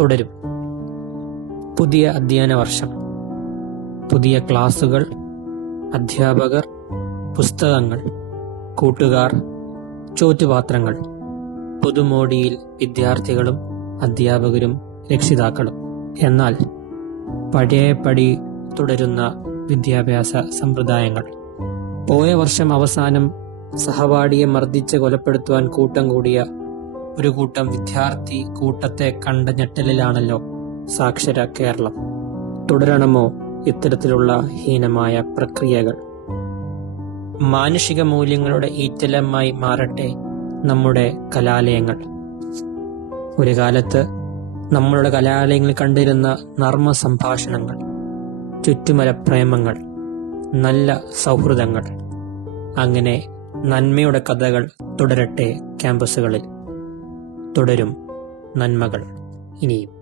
തുടരും. പുതിയ അധ്യയന വർഷം, പുതിയ ക്ലാസുകൾ, അധ്യാപകർ, പുസ്തകങ്ങൾ, കൂട്ടുകാർ, ചോറ്റുപാത്രങ്ങൾ, പുതുമോടിയിൽ വിദ്യാർത്ഥികളും അധ്യാപകരും രക്ഷിതാക്കളും. എന്നാൽ പഴയപടി തുടരുന്ന വിദ്യാഭ്യാസ സമ്പ്രദായങ്ങൾ. പോയ വർഷം അവസാനം സഹപാഠിയെ മർദ്ദിച്ച് കൊലപ്പെടുത്തുവാൻ കൂട്ടം കൂടിയ ഒരു കൂട്ടം വിദ്യാർത്ഥി കൂട്ടത്തെ കണ്ട ഞെട്ടലിലാണല്ലോ സാക്ഷര കേരളം. തുടരണമോ ഇത്തരത്തിലുള്ള ഹീനമായ പ്രക്രിയകൾ? മാനുഷിക മൂല്യങ്ങളുടെ ഈറ്റലമായി മാറട്ടെ നമ്മുടെ കലാലയങ്ങൾ. ഒരു കാലത്ത് നമ്മളുടെ കലാലയങ്ങളിൽ കണ്ടിരുന്ന നർമ്മ സംഭാഷണങ്ങൾ, ചുറ്റുമലപ്രേമങ്ങൾ, നല്ല സൗഹൃദങ്ങൾ, അങ്ങനെ നന്മയുടെ കഥകൾ തുടരട്ടെ ക്യാമ്പസുകളിൽ. തുടരും നന്മകൾ ഇനിയും.